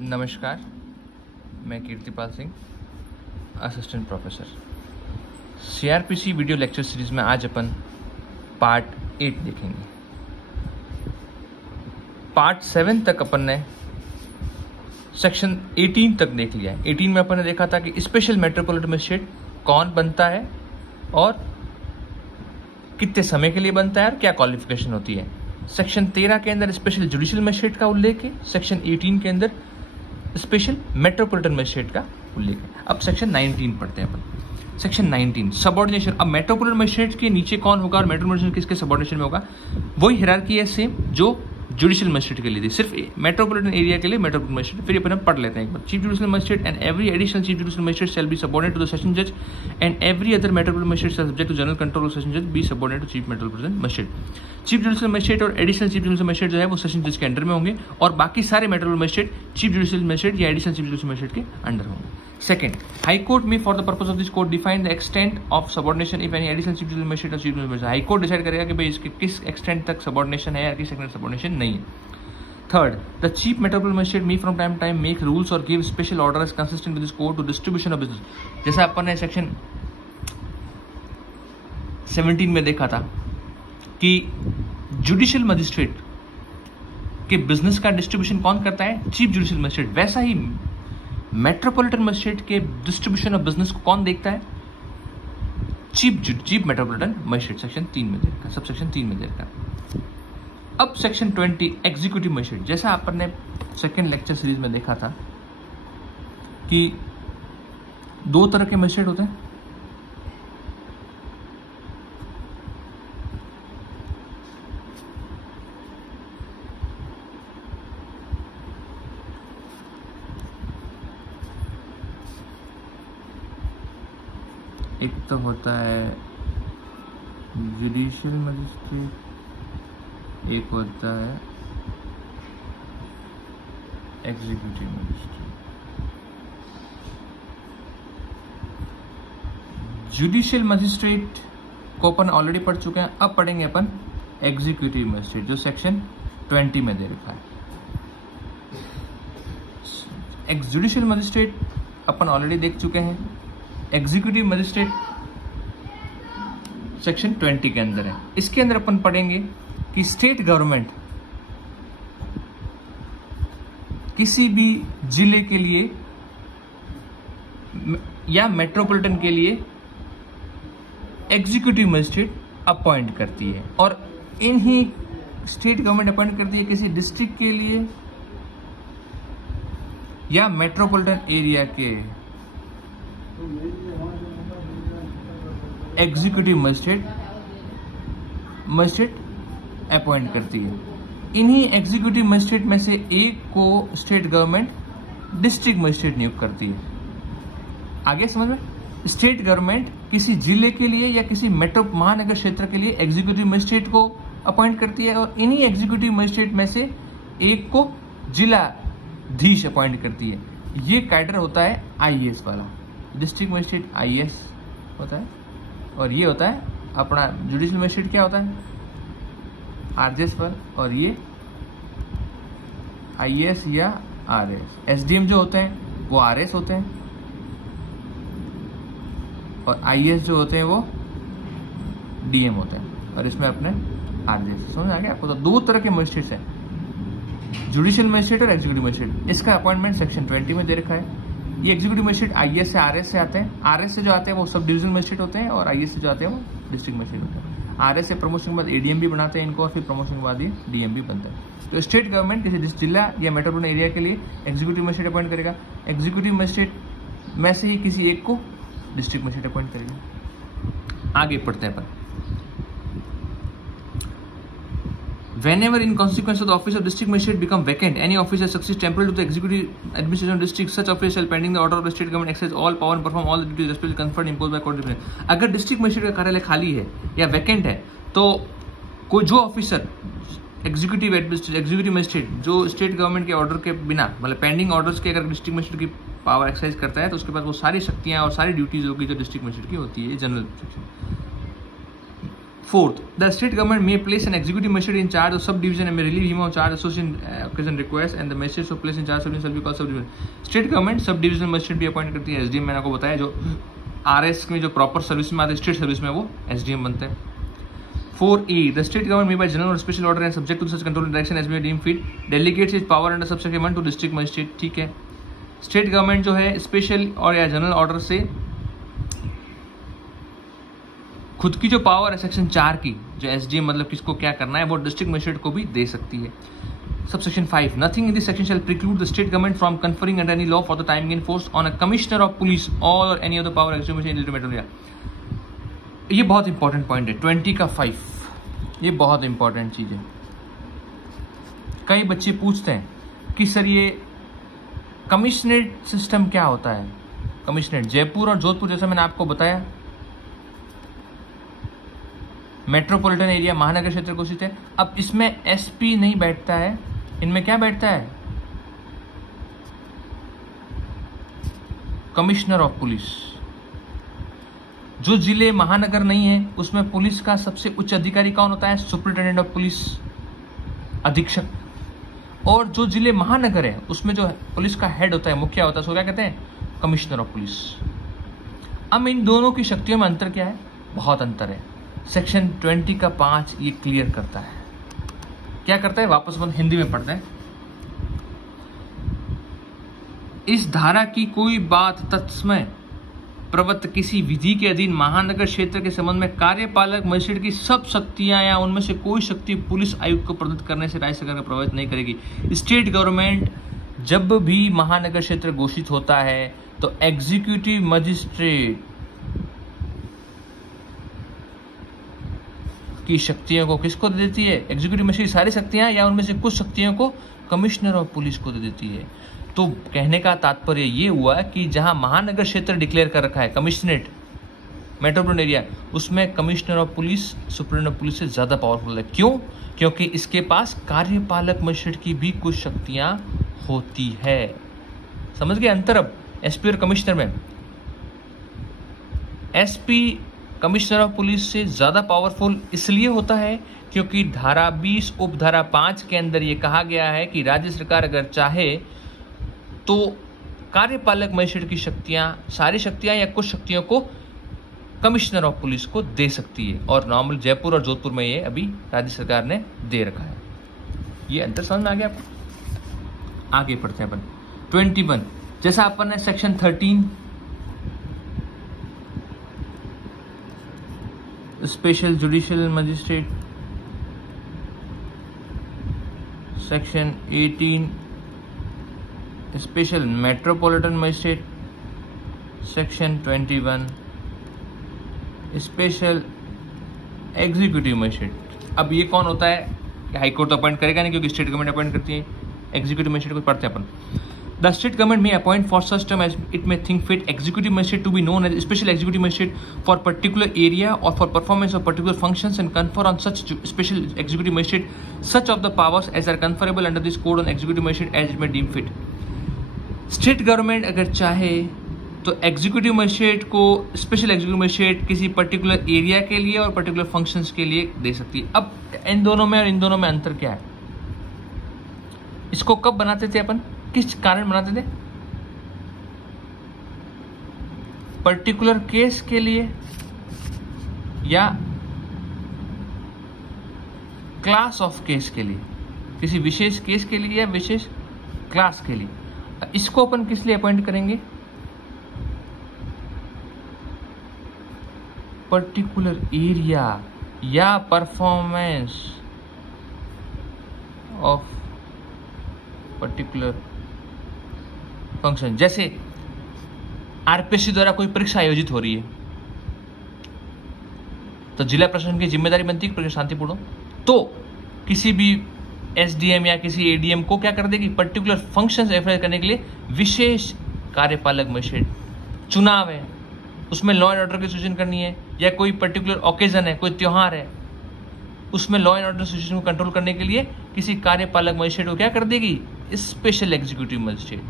नमस्कार, मैं Kirtipal Singh, assistant professor. CrPC video lecture series में आज अपन पार्ट 8 देखेंगे। पार्ट 7 तक अपन ने सेक्शन 18 तक देख लिया है। 18 में अपन ने देखा था कि स्पेशल मेट्रोपॉलिटन मजिस्ट्रेट कौन बनता है और कितने समय के लिए बनता है और क्या क्वालिफिकेशन होती है। सेक्शन 13 के अंदर स्पेशल जुडिशियल मजिस्ट्रेट का उल्लेख है, सेक्शन 18 के अंदर स्पेशल मेट्रोपॉलिटन मजिस्ट्रेट का उल्लेख है। अब सेक्शन 19 पढ़ते हैं अपन। Section 19 subordination. अब मेट्रोपॉलिटन मजिस्ट्रेट के नीचे कौन होगा और मेट्रोपॉलिटन मजिस्ट्रेट किसके सबऑर्डिनेशन में होगा, वही हायरार्की है सेम जो जुडिशियल मजिस्ट्रेट के लिए थी, सिर्फ मेट्रोपॉलिटन एरिया के लिए मेट्रोपॉलिटन मजिस्ट्रेट। फिर अपन पढ़ लेते हैं एक बार। Chief judicial magistrate and every additional chief judicial magistrate shall be subordinate to the session जज and every other metropolitan magistrate shell subject to general control of session जज B subordinate to chief metropolitan magistrate. Chief judicial magistrate और additional chief judicial magistrate जो है वो session जज के under में होंगे और बाकी सारे metropolitan magistrate chief judicial magistrate या एडिशनल चीफ जुडिशियल मजिस्ट्रेट के अंडर होंगे। Second, High Court may, for the purpose of this court, define the extent of subordination if any additional chief judicial magistrate or chief judicial magistrate. High Court decide करेगा कि भाई इसके किस extent तक subordination है या किस एक्सटेंट सबऑर्डिनेशन नहीं है। Third, the chief metropolitan magistrate may from time to time make rules or give special orders consistent with this code to distribution of business. जैसा अपन ने सेक्शन 17 में देखा था कि जुडिशियल मजिस्ट्रेट के बिजनेस का डिस्ट्रीब्यूशन कौन करता है, चीफ जुडिशियल मजिस्ट्रेट। वैसा ही मेट्रोपॉलिटन मजिस्ट्रेट के डिस्ट्रीब्यूशन ऑफ बिजनेस को कौन देखता है, चीफ मेट्रोपॉलिटन मजिस्ट्रेट। सेक्शन 3 में देखा, सब सेक्शन 3 में देखा। अब सेक्शन 20 एग्जीक्यूटिव मजिस्ट्रेट। जैसा अपन ने सेकेंड लेक्चर सीरीज में देखा था कि दो तरह के मजिस्ट्रेट होते हैं, एक तो होता है जुडिशियल मजिस्ट्रेट, एक होता है एग्जीक्यूटिव मजिस्ट्रेट। जुडिशियल मजिस्ट्रेट को अपन ऑलरेडी पढ़ चुके हैं, अब पढ़ेंगे अपन एग्जीक्यूटिव मजिस्ट्रेट जो सेक्शन 20 में दे रखा है। जुडिशियल मजिस्ट्रेट अपन ऑलरेडी देख चुके हैं, एग्जीक्यूटिव मजिस्ट्रेट सेक्शन 20 के अंदर है। इसके अंदर अपन पढ़ेंगे कि स्टेट गवर्नमेंट किसी भी जिले के लिए या मेट्रोपॉलिटन के लिए एग्जीक्यूटिव मजिस्ट्रेट अपॉइंट करती है और इन्हीं स्टेट गवर्नमेंट अपॉइंट करती है किसी डिस्ट्रिक्ट के लिए या मेट्रोपॉलिटन एरिया के एग्जीक्यूटिव मजिस्ट्रेट अपॉइंट करती है। इन्हीं एग्जीक्यूटिव मजिस्ट्रेट में से एक को स्टेट गवर्नमेंट डिस्ट्रिक्ट मजिस्ट्रेट नियुक्त करती है। आगे समझ में, स्टेट गवर्नमेंट किसी जिले के लिए या किसी मेट्रो महानगर क्षेत्र के लिए एग्जीक्यूटिव मजिस्ट्रेट को अपॉइंट करती है और इन्हीं एग्जीक्यूटिव मजिस्ट्रेट में से एक को जिलाधीश अपॉइंट करती है। ये कैडर होता है आईएएस वाला, डिस्ट्रिक्ट मजिस्ट्रेट आईएएस होता है और ये होता है अपना जुडिशियल मजिस्ट्रेट क्या होता है आरजेएस पर, और ये आईएएस या आरएस। एसडीएम जो होते हैं वो आरएस होते हैं और आईएएस जो होते हैं वो डीएम होते हैं और इसमें अपने आरजेएस। समझ आ गया आपको। तो दो तरह के मजिस्ट्रेट्स हैं, जुडिशियल मजिस्ट्रेट और एग्जीक्यूटिव मजिस्ट्रेट। इसका अपॉइंटमेंट सेक्शन 20 में दे रखा है। ये एग्जीक्यूटिव मजिस्ट्रेट आईएएस से आरएस से आते हैं। आरएस से जो आते हैं वो सब डिविजनल मजिस्ट्रेट होते हैं और आईएएस से जो आते हैं वो डिस्ट्रिक्ट मजिस्ट्रेट होते हैं। आरएस से प्रमोशन के बाद एडीएम भी बनाते हैं इनको और फिर प्रमोशन के बाद ये डीएम भी बनता है। तो स्टेट गवर्नमेंट किसी जिला या मेट्रोपॉलिटन एरिया के लिए एग्जीक्यूटिव मजिस्ट्रेट अपॉइंट करेगा। एग्जीक्यूटिव मजिस्ट्रेट में से ही किसी एक को डिस्ट्रिक्ट मजिस्ट्रेट अपॉइंट करेगा। आगे पढ़ते हैं अपन। Whenever in consequence of the office of district magistrate become vacant, any officer succeeds temporarily to the executive administration of district, such officer shall pending the order of the state government exercise all power and perform all the duties respectively conferred imposed by court. अगर district magistrate का कार्यालय खाली है या vacant है तो कोई जो ऑफिसर एग्जीक्यूटिव मजिस्ट्रेट जो स्टेट गवर्नमेंट के ऑर्डर के बिना मतलब पेंडिंग ऑर्डर्स के अगर डिस्ट्रिक्ट मजिस्ट्रेट की पावर एक्सरसाइज करता है तो उसके पास वो सारी शक्तियां और सारी ड्यूटीज होगी जो डिस्ट्रिक्ट मजिस्ट्रेट की होती है। General section Fourth, the state government may place an executive magistrate in charge of subdivision and may relieve him of charge association occasion request, and the magistrates who place in charge subdivision shall be called subdivision. State government sub divisional magistrate भी appoint करती है. SDM मैंने आपको बताया, जो RS में जो proper service में आते हैं, स्टेट सर्विस में, वो एसडीएम बनते हैं. 4A, the state government may by general or special order and subject to such control and direction as may deem fit delegates its power under subsection 1 to district magistrate. ठीक है, state government जो है special और या general order से खुद की जो पावर है सेक्शन 4 की, जो एसडीएम मतलब किसको क्या करना है, वो डिस्ट्रिक्ट मजिस्ट्रेट को भी दे सकती है. Subsection 5, nothing in this section shall preclude the state government from conferring under any law for the time in force on a commissioner of police और एनी अदर पावर एक्सट्रीम. ये बहुत important point है 20 का 5, ये बहुत important चीज है. कई बच्चे पूछते हैं कि सर ये कमिश्नरेट सिस्टम क्या होता है. कमिश्नरेट जयपुर और जोधपुर, जैसा मैंने आपको बताया, मेट्रोपॉलिटन एरिया महानगर क्षेत्र घोषित है. अब इसमें एसपी नहीं बैठता है, इनमें क्या बैठता है, कमिश्नर ऑफ पुलिस. जो जिले महानगर नहीं है उसमें पुलिस का सबसे उच्च अधिकारी कौन होता है, सुपरिटेंडेंट ऑफ पुलिस, अधीक्षक. और जो जिले महानगर है उसमें जो पुलिस का हेड होता है, मुखिया होता है, उसको क्या कहते हैं, कमिश्नर ऑफ पुलिस. अब इन दोनों की शक्तियों में अंतर क्या है, बहुत अंतर है. सेक्शन 20 का 5 ये क्लियर करता है. क्या करता है, वापस अपन हिंदी में पढ़ते हैं. इस धारा की कोई बात तत्समय प्रवृत्त किसी विधि के अधीन महानगर क्षेत्र के संबंध में कार्यपालक मजिस्ट्रेट की सब शक्तियां या उनमें से कोई शक्ति पुलिस आयुक्त को प्रदत्त करने से राज्य सरकार को प्रभावित नहीं करेगी. स्टेट गवर्नमेंट जब भी महानगर क्षेत्र घोषित होता है तो एग्जीक्यूटिव मजिस्ट्रेट की शक्तियों को किसको दे देती है, एग्जीक्यूटिव मजिस्ट्रेट की सारी शक्तियां या उनमें से कुछ शक्तियों को कमिश्नर ऑफ पुलिस को दे देती है. तो कहने का तात्पर्य ये हुआ कि जहां महानगर क्षेत्र डिक्लेयर कर रखा है कमिश्नरेट मेट्रोपॉलिटन एरिया, उसमें commissioner of police supreme police से ज्यादा पावरफुल है. क्यों, क्योंकि इसके पास कार्यपालक मजिस्ट्रेट की भी कुछ शक्तियां होती है. समझ गए अंतर. अब एसपी और कमिश्नर में, एसपी कमिश्नर ऑफ पुलिस से ज्यादा पावरफुल इसलिए होता है क्योंकि धारा 20 उपधारा 5 के अंदर यह कहा गया है कि राज्य सरकार अगर चाहे तो कार्यपालक मजिस्ट्रेट की शक्तियां, सारी शक्तियां या कुछ शक्तियों को कमिश्नर ऑफ पुलिस को दे सकती है. और नॉर्मल जयपुर और जोधपुर में ये अभी राज्य सरकार ने दे रखा है. ये अंतर समझ में आ गया आपको. आगे पढ़ते हैं अपन 21. जैसा अपन ने section 13 special judicial magistrate, section 18 special metropolitan magistrate, section 21 special executive magistrate. अब ये कौन होता है, हाईकोर्ट तो अपॉइंट करेगा नहीं क्योंकि स्टेट गवर्नमेंट अपॉइंट करती है. एग्जीक्यूटिव मजिस्ट्रेट को पढ़ते हैं अपन. The state government may appoint for such term as it may think fit executive magistrate to be known as special executive magistrate for particular area or for performance of particular functions and confer on such special executive magistrate such of the powers as are conferable under this code on executive magistrate as it may deem fit. State government अगर चाहे तो executive magistrate को special executive magistrate किसी particular area के लिए और particular functions के लिए दे सकती है. अब इन दोनों में और इन दोनों में अंतर क्या है, इसको कब बनाते थे अपन, किस कारण बनाते थे, पर्टिकुलर केस के लिए या क्लास ऑफ केस के लिए, किसी विशेष केस के लिए या विशेष क्लास के लिए. इसको अपन किस लिए अपॉइंट करेंगे, पर्टिकुलर एरिया या परफॉर्मेंस ऑफ पर्टिकुलर फंक्शन. जैसे आरपीएससी द्वारा कोई परीक्षा आयोजित हो रही है तो जिला प्रशासन की जिम्मेदारी बनती है परीक्षा शांतिपूर्ण. तो किसी भी एसडीएम या किसी एडीएम को क्या कर देगी, पर्टिकुलर फंक्शंस एफआईआर करने के लिए विशेष कार्यपालक मजिस्ट्रेट. चुनाव है उसमें लॉ एंड ऑर्डर की सिचुएशन करनी है, या कोई पर्टिकुलर ओकेजन है, कोई त्योहार है, उसमें लॉ एंड ऑर्डर सिचुएशन को कंट्रोल करने के लिए किसी कार्यपालक मजिस्ट्रेट को क्या कर देगी, स्पेशल एग्जीक्यूटिव मजिस्ट्रेट.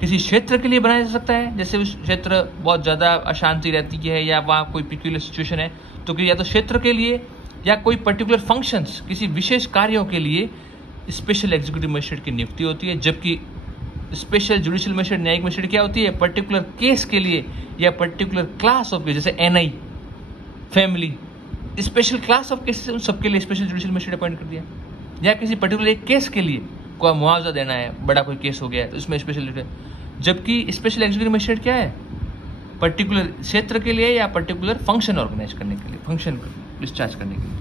किसी क्षेत्र के लिए बनाया जा सकता है, जैसे उस क्षेत्र बहुत ज़्यादा अशांति रहती है या वहाँ कोई पर्टिकुलर सिचुएशन है, तो या तो क्षेत्र के लिए या कोई पर्टिकुलर फंक्शंस, किसी विशेष कार्यों के लिए स्पेशल एग्जीक्यूटिव मजिस्ट्रेट की नियुक्ति होती है। जबकि स्पेशल जुडिशियल मजिस्ट्रेट, न्यायिक मजिस्ट्रेट क्या होती है, पर्टिकुलर केस के लिए या पर्टिकुलर क्लास ऑफ केस, जैसे NI, family, special class of cases, उन सबके लिए स्पेशल जुडिशियल मजिस्ट्रेट अपॉइंट कर दिया। या किसी पर्टिकुलर एक केस के लिए कोई मुआवजा देना है, बड़ा कोई केस हो गया है तो इसमें स्पेशल। जबकि स्पेशल एग्जीक्यूटिव मजिस्ट्रेट क्या है, पर्टिकुलर क्षेत्र के लिए या पर्टिकुलर फंक्शन ऑर्गेनाइज करने के लिए, फंक्शन डिस्चार्ज करने के लिए।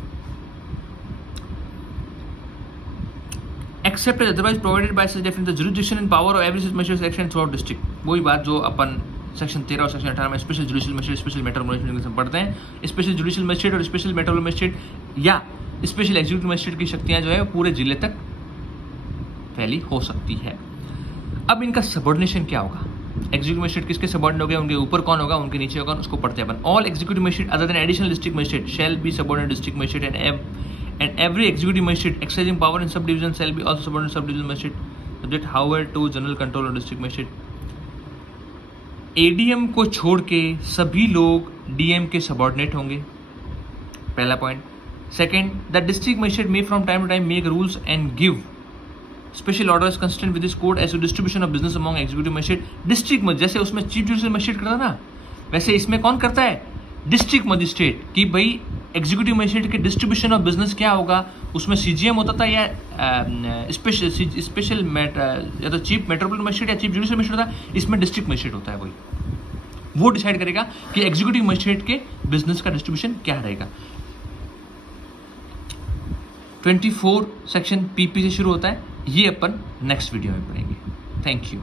Except otherwise provided by such definition the jurisdiction and power of every magistrate section throughout district. वही बात जो अपन सेक्शन 13 और सेक्शन 18 में special judicial magistrate, special metropolitan magistrate पढ़ते हैं। स्पेशल जुडिशियल मजिस्ट्रेट और स्पेशल मेट्रोपोलिटन मजिस्ट्रेट या special executive magistrate की शक्तियां जो है पूरे जिले तक फैली हो सकती है। अब इनका सबऑर्डिनेशन क्या होगा, एग्जीक्यूटिव मजिस्ट्रेट किसके सबऑर्डिनेट हो गया, उनके ऊपर कौन होगा, उनके नीचे होगा, उसको पढ़ते हैं अपन। All executive magistrate other than additional district magistrate shall be subordinate district magistrate and every executive magistrate exercising power in subdivision shall be also subordinate subdivision magistrate subject however to general control of district magistrate। ADM को छोड़ के सभी लोग DM के subordinate होंगे, पहला point. Second, the district magistrate may from time to time make rules and give special orders consistent with this code as to distribution of business among executive magistrate. District magistrate जैसे उसमें chief judicial magistrate करता ना, वैसे इसमें कौन करता है, district magistrate. कि भाई एग्जीक्यूटिव मजिस्ट्रेट के डिस्ट्रीब्यूशन ऑफ बिजनेस क्या होगा, उसमें सीजीएम होता था या स्पेशल या तो चीफ मेट्रोपोलिटन मजिस्ट्रेट या चीफ जुडिशियल मजिस्ट्रेट होता है, इसमें डिस्ट्रिक्ट मजिस्ट्रेट होता है। वो डिसाइड करेगा कि एग्जीक्यूटिव मजिस्ट्रेट के बिजनेस का डिस्ट्रीब्यूशन क्या रहेगा। 24 सेक्शन पीपी से शुरू होता है, ये अपन नेक्स्ट वीडियो में पढ़ेंगे। Thank you.